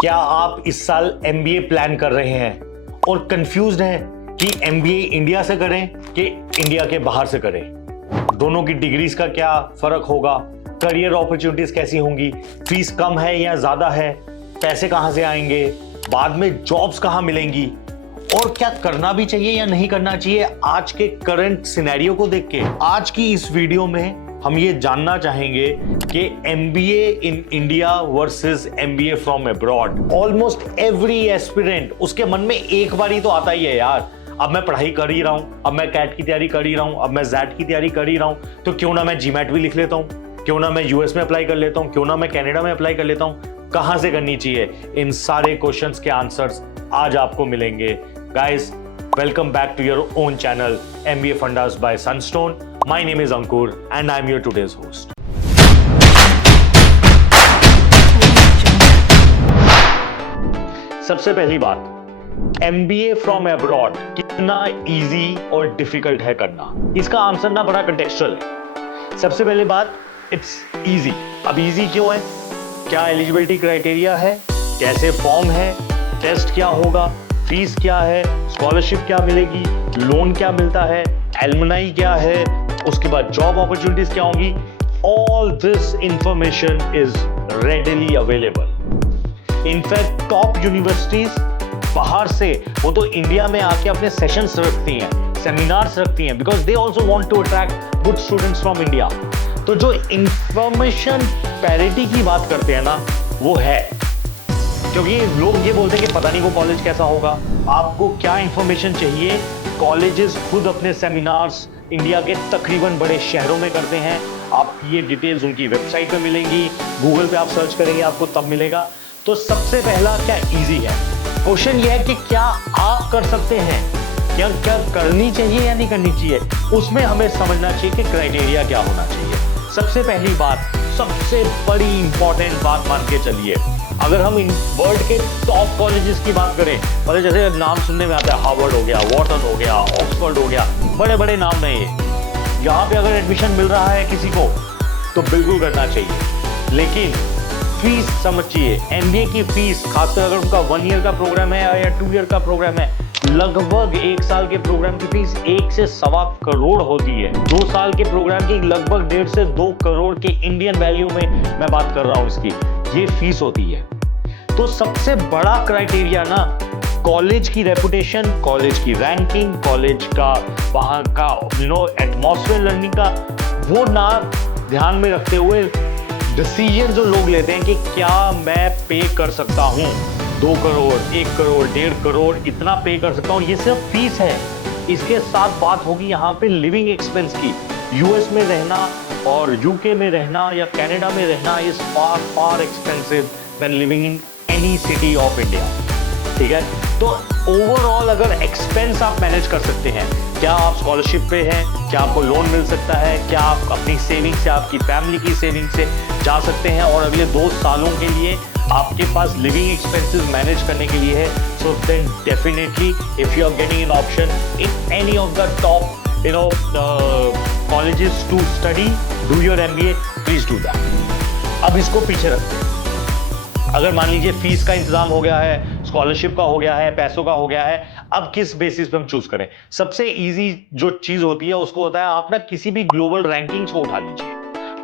क्या आप इस साल एमबीए प्लान कर रहे हैं और कंफ्यूज्ड हैं कि एमबीए इंडिया से करें कि इंडिया के बाहर से करें? दोनों की डिग्रीज का क्या फर्क होगा? करियर अपॉर्चुनिटीज कैसी होंगी? फीस कम है या ज्यादा है? पैसे कहां से आएंगे? बाद में जॉब्स कहां मिलेंगी? और क्या करना भी चाहिए या नहीं करना चाहिए आज के करंट सिनेरियो को देख के? आज की इस वीडियो में हम ये जानना चाहेंगे कि MBA in India versus MBA from abroad. Almost every aspirant, उसके मन में एक बार ही तो आता ही है यार, अब मैं पढ़ाई कर ही रहा हूं, अब मैं कैट की तैयारी कर ही रहा हूं, अब मैं जैट की तैयारी कर ही रहा हूं, तो क्यों ना मैं जीमैट भी लिख लेता हूं, क्यों ना मैं यूएस में अप्लाई कर लेता हूं, क्यों ना मैं कनाडा में अप्लाई कर लेता हूं। कहां से करनी चाहिए? इन सारे क्वेश्चंस के आंसर्स आज आपको मिलेंगे। Guys, welcome back to your own channel MBA Fundas by Sunstone. My name is Ankur and I'm your today's host. सबसे पहली बात, MBA from abroad कितना easy और difficult है करना? इसका आंसर ना बड़ा contextual है। सबसे पहली बात, it's easy। अब easy क्यों है? क्या eligibility criteria है? कैसे फॉर्म है? टेस्ट क्या होगा? फीस क्या है? स्कॉलरशिप क्या मिलेगी? लोन क्या मिलता है? एलुमनाई क्या है? उसके बाद जॉब अपॉर्चुनिटीज क्या होंगी? All this information is readily available. In fact top universities बाहर से वो तो इंडिया में आके अपने सेशंस रखती हैं, सेमिनार्स रखती हैं, because they also want to attract good students from India. तो जो इंफॉर्मेशन पैरिटी की बात करते हैं ना, वो है, क्योंकि लोग ये बोलते हैं कि पता नहीं वो कॉलेज कैसा होगा। आपको क्या इंफॉर्मेशन चाहिए? कॉलेजेस खुद अपने सेमिनार्स इंडिया के तकरीबन बड़े शहरों में करते हैं। आप ये डिटेल्स उनकी वेबसाइट पे मिलेंगी, गूगल पे आप सर्च करेंगे आपको तब मिलेगा। तो सबसे पहला क्या इजी है? क्वेश्चन ये है कि क्या आप कर सकते हैं, क्या क्या करनी चाहिए या नहीं करनी चाहिए? उसमें हमें समझना चाहिए कि क्राइटेरिया क्या होना चाहिए। सबसे पहली बात, सबसे बड़ी इंपॉर्टेंट बात मान के चलिए, अगर हम इन वर्ल्ड के टॉप कॉलेजेस की बात करें, मतलब जैसे नाम सुनने में आता है, हार्वर्ड हो गया, वॉर्टन हो गया, ऑक्सफोर्ड हो गया, बड़े बड़े नाम नहीं है, यहाँ पे अगर एडमिशन मिल रहा है किसी को तो बिल्कुल करना चाहिए। लेकिन फीस समझिए, एमबीए की फीस, खासकर अगर उनका 1 ईयर का प्रोग्राम है या 2 ईयर का प्रोग्राम है, लगभग 1 साल के प्रोग्राम की फीस 1 से सवा करोड़ होती है। 2 साल के प्रोग्राम की लगभग 1.5 से 2 करोड़ के इंडियन वैल्यू में मैं बात कर रहा हूं, इसकी ये फीस होती है। तो सबसे बड़ा क्राइटेरिया ना, कॉलेज की रेपुटेशन, कॉलेज की रैंकिंग, कॉलेज का वहां का एटमॉस्फेयर लर्निंग का, वो ना ध्यान में रखते हुए डिसीजन जो लोग लेते हैं कि क्या मैं पे कर सकता हूं 2 करोड़, 1 करोड़, 1.5 करोड़, इतना पे कर सकता हूं, ये सिर्फ फीस है। इसके साथ बात होगी यहाँ पे लिविंग एक्सपेंस की। यूएस में रहना और यूके में रहना या कनाडा में रहना is far far expensive when living in any city of India. ठीक है, तो ओवरऑल अगर एक्सपेंस आप मैनेज कर सकते हैं, क्या आप स्कॉलरशिप पे हैं, क्या आपको लोन मिल सकता है, क्या आप अपनी सेविंग से, आपकी फैमिली की सेविंग से जा सकते हैं और अगले 2 सालों के लिए आपके पास लिविंग एक्सपेंसेस मैनेज करने के लिए है, so then definitely if you are getting an option in any of the top colleges to study, do your MBA, please do that. अब इसको पीछे रखते हैं। अगर मान लीजिए फीस का इंतजाम हो गया है, स्कॉलरशिप का हो गया है, पैसों का हो गया है, अब किस बेसिस पे हम चूज करें? सबसे इजी जो चीज होती है उसको होता है, आप ना किसी भी ग्लोबल रैंकिंग्स को उठा लीजिए,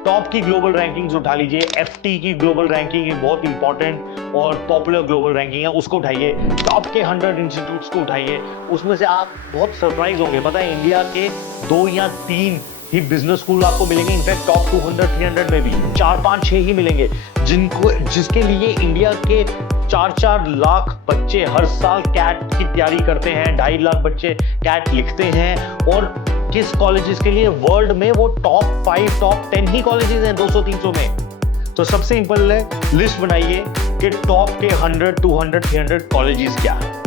टॉप की ग्लोबल रैंकिंग्स उठा लीजिए। एफटी की ग्लोबल रैंकिंग है, बहुत इंपॉर्टेंट और पॉपुलर ग्लोबल रैंकिंग है, उसको उठाइए। टॉप के 100 इंस्टीट्यूट्स को उठाइए, उसमें से आप बहुत सरप्राइज होंगे। पता है, इंडिया के 2 या 3 ही बिजनेस स्कूल आपको मिलेंगे। इनफैक्ट टॉप 200, 300 में भी 4, 5, 6 ही मिलेंगे, जिसके लिए इंडिया के 4-4 लाख बच्चे हर साल कैट की तैयारी करते हैं, 2.5 लाख बच्चे कैट लिखते हैं। और किस कॉलेजेस के लिए? वर्ल्ड में वो टॉप 5, टॉप 10 ही कॉलेजेस हैं 200-300 में। तो सबसे सिंपल है, लिस्ट बनाइए कि टॉप के 100, 200, 300 कॉलेजेस क्या है।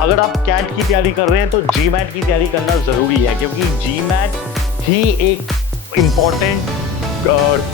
अगर आप कैट की तैयारी कर रहे हैं तो जीमैट की तैयारी करना जरूरी है, क्योंकि जीमैट ही एक इंपॉर्टेंट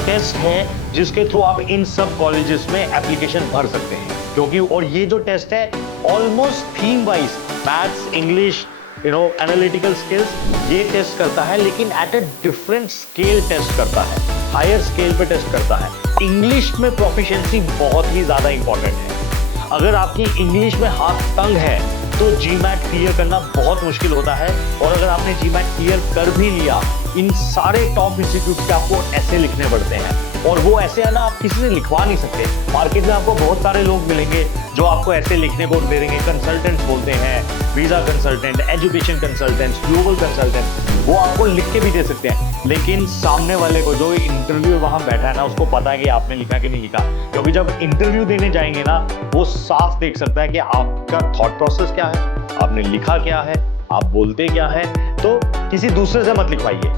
टेस्ट है जिसके थ्रू आप इन सब कॉलेजेस में एप्लीकेशन भर सकते हैं। क्योंकि और ये जो टेस्ट है almost theme wise, maths, English, analytical skills, ये टेस्ट करता है, लेकिन at a different scale test करता है, हायर स्केल पे टेस्ट करता है। इंग्लिश में प्रोफिशिएंसी बहुत ही ज्यादा इंपॉर्टेंट है। अगर आपकी इंग्लिश में हाथ तंग है तो जीमैट क्लियर करना बहुत मुश्किल होता है। और अगर आपने जीमैट क्लियर कर भी लिया, इन सारे टॉप इंस्टीट्यूट के आपको ऐसे लिखने पड़ते हैं, और वो ऐसे है ना, आप किसी से लिखवा नहीं सकते। मार्केट में आपको बहुत सारे लोग मिलेंगे जो आपको ऐसे लिखने को दे देंगे। कंसल्टेंट्स बोलते हैं, visa consultant, education consultants, global consultant, वो आपको लिख के भी दे सकते हैं। लेकिन सामने वाले को, जो इंटरव्यू वहां बैठा है ना, उसको पता है कि आपने लिखा कि नहीं लिखा, क्योंकि जब इंटरव्यू देने जाएंगे ना, वो साफ देख सकता है कि आपका थॉट प्रोसेस क्या है, आपने लिखा क्या है, आप बोलते क्या है। तो किसी दूसरे से मत लिखवाइए।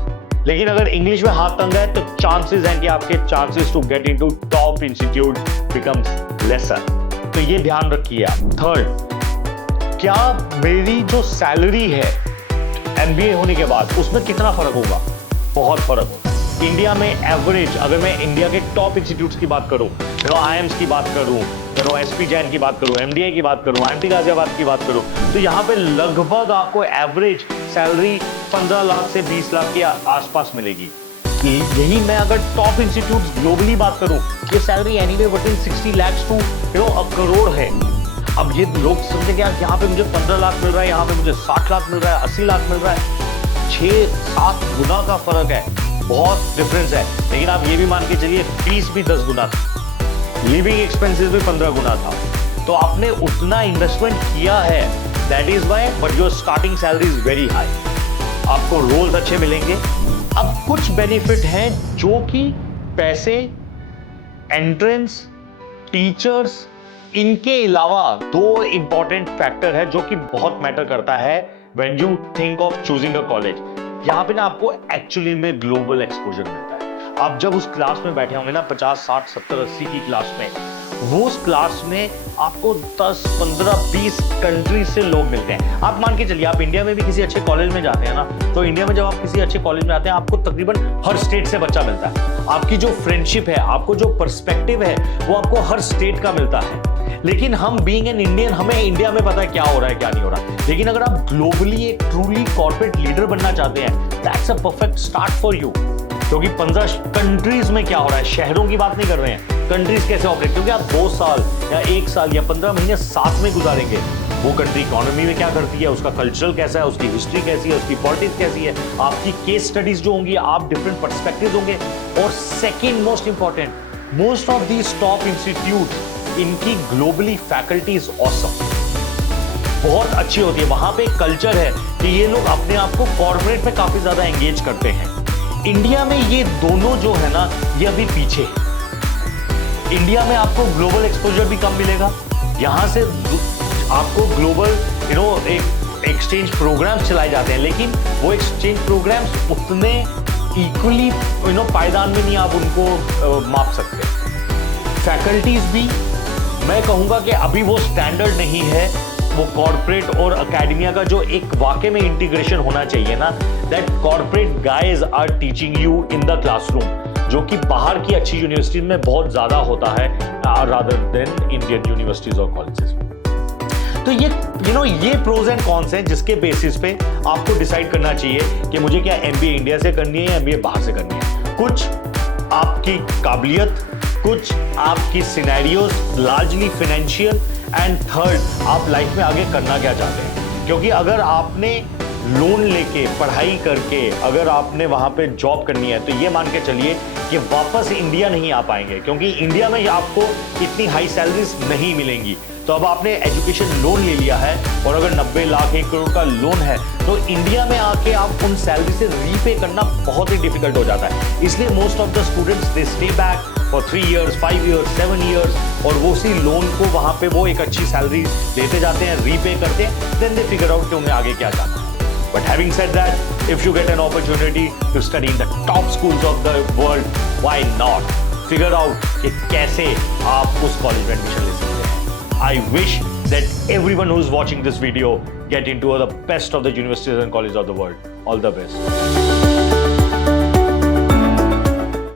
लेकिन अगर इंग्लिश में हाथ तंग है तो चांसेस हैं कि आपके chances to get into top institute becomes lesser. तो ये ध्यान रखिए आप। थर्ड, क्या मेरी जो सैलरी है एमबीए होने के बाद, उसमें कितना फर्क होगा? बहुत फर्क होगा। इंडिया में एवरेज, अगर मैं इंडिया के टॉप इंस्टीट्यूट्स की बात करूं, आईएम्स की बात करूं, एसपी जैन की बात करूं, एमडीए की बात करूं, आईएमटी गाजियाबाद की बात करूं, तो यहाँ पे लगभग आपको एवरेज सैलरी 15 लाख से 20 लाख के आसपास मिलेगी। यही मैं अगर टॉप इंस्टीट्यूट ग्लोबली बात करूं, ये salary anyway between 60 lakh to a crore है। अब ये लोग समझे क्या, यहाँ पे मुझे 15 लाख मिल रहा है, यहाँ पे मुझे 60 लाख मिल रहा है, 80 लाख मिल रहा है, 6-7 गुना का फर्क है, बहुत डिफरेंस है। लेकिन आप ये भी मान के चलिए, फीस भी 10 गुना था, लिविंग एक्सपेंसेस भी 15 गुना था। तो आपने उतना इन्वेस्टमेंट किया है, that is why, but your starting salary is very high. आपको रोल्स अच्छे मिलेंगे। अब कुछ बेनिफिट हैं जो कि पैसे, एंट्रेंस, टीचर्स, इनके अलावा 2 इंपॉर्टेंट फैक्टर है जो कि बहुत मैटर करता है when you think of choosing a college. यहां पे ना आपको एक्चुअली में ग्लोबल एक्सपोजर मिलता है। आप जब उस क्लास में बैठे होंगे ना, 50, 60, 70, 80 की क्लास में, वो उस क्लास में आपको 10, 15, 20 कंट्री से लोग मिलते हैं। आप मान के चलिए, आप इंडिया में भी किसी अच्छे कॉलेज में जाते हैं ना, तो इंडिया में जब आप किसी अच्छे कॉलेज में आते हैं, आपको तकरीबन हर स्टेट से बच्चा मिलता है। आपकी जो फ्रेंडशिप है, आपको जो पर्सपेक्टिव है, वो आपको हर स्टेट का मिलता है। लेकिन हम बीइंग एन इंडियन, हमें इंडिया में पता है क्या हो रहा है, क्या नहीं हो रहा। लेकिन अगर आप ग्लोबली एक ट्रूली कॉर्पोरेट लीडर बनना चाहते हैं, that's a perfect start for you. क्योंकि 15 कंट्रीज में क्या हो रहा है, शहरों की बात नहीं कर रहे हैं, कंट्रीज कैसे ऑपरेट, क्योंकि आप 2 साल या 1 साल या 15 महीने साथ में गुजारेंगे। वो कंट्री इकोनॉमी में क्या करती है, उसका कल्चरल कैसा है, उसकी हिस्ट्री कैसी है, उसकी पॉलिटिक्स कैसी है, आपकी केस स्टडीज जो होंगी, आप डिफरेंट पर्सपेक्टिव्स होंगे। और second most important, most of these top institute, इनकी ग्लोबली फैकल्टी इज ऑसम, बहुत अच्छी होती है। वहां पे कल्चर है कि ये लोग अपने आप को कॉर्पोरेट में काफी ज्यादा एंगेज करते हैं। इंडिया में ये दोनों जो है ना, ये अभी पीछे है। इंडिया में आपको ग्लोबल एक्सपोजर भी कम मिलेगा। यहां से आपको ग्लोबल एक एक्सचेंज प्रोग्राम्स चलाए जाते हैं, लेकिन वो एक्सचेंज प्रोग्राम्स उतने इक्वली पायदान में नहीं आप उनको माप सकते। फैकल्टीज भी मैं कहूंगा कि अभी वो स्टैंडर्ड नहीं है। वो कॉर्पोरेट और एकेडमिया का जो एक वाकई में इंटीग्रेशन होना चाहिए ना, that corporate guys are teaching you in the classroom, जो कि बाहर की अच्छी यूनिवर्सिटीज में बहुत ज्यादा होता है रादर देन इंडियन यूनिवर्सिटीज और कॉलेजेस। तो ये प्रोज एंड कॉन्स हैं जिसके बेसिस पे आपको डिसाइड करना चाहिए कि मुझे क्या एमबीए इंडिया से करनी है या एमबीए बाहर से करनी है। कुछ आपकी काबिलियत, कुछ आपकी scenarios, largely financial, and third आप लाइफ में आगे करना क्या चाहते हैं। क्योंकि अगर आपने लोन लेके पढ़ाई करके अगर आपने वहां पे जॉब करनी है, तो ये मान के चलिए कि वापस इंडिया नहीं आ पाएंगे, क्योंकि इंडिया में आपको इतनी हाई सैलरीज नहीं मिलेंगी। तो अब आपने एजुकेशन लोन ले लिया है और अगर 90 लाख 1 करोड़ का लोन है, तो इंडिया में आके आप उन सैलरी से रीपे करना बहुत ही डिफिकल्ट हो जाता है। इसलिए most of the students they stay back for 3 years, 5 years, 7 years, और वो उसी लोन को वहां पे वो एक अच्छी सैलरी लेते जाते हैं, रीपे करते हैं, देन दे फिगर आउट कि उन्हें आगे क्या जाना है। But having said that, if you get an opportunity to study in the top schools of the world, why not? Figure out कि कैसे आप उस कॉलेज में एडमिशन ले सकते हैं। I wish that everyone who is watching this video get into the best of the universities and colleges of the world. All the best.